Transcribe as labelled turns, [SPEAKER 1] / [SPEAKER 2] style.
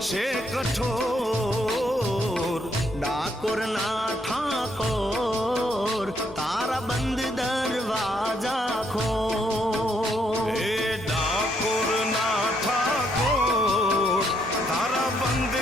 [SPEAKER 1] છે કઠોર.
[SPEAKER 2] ડાકોરના ઠાકોર તારા બંધ દરવાજા ખો
[SPEAKER 1] એ ડાકોરના ઠાકોર તારા બંધ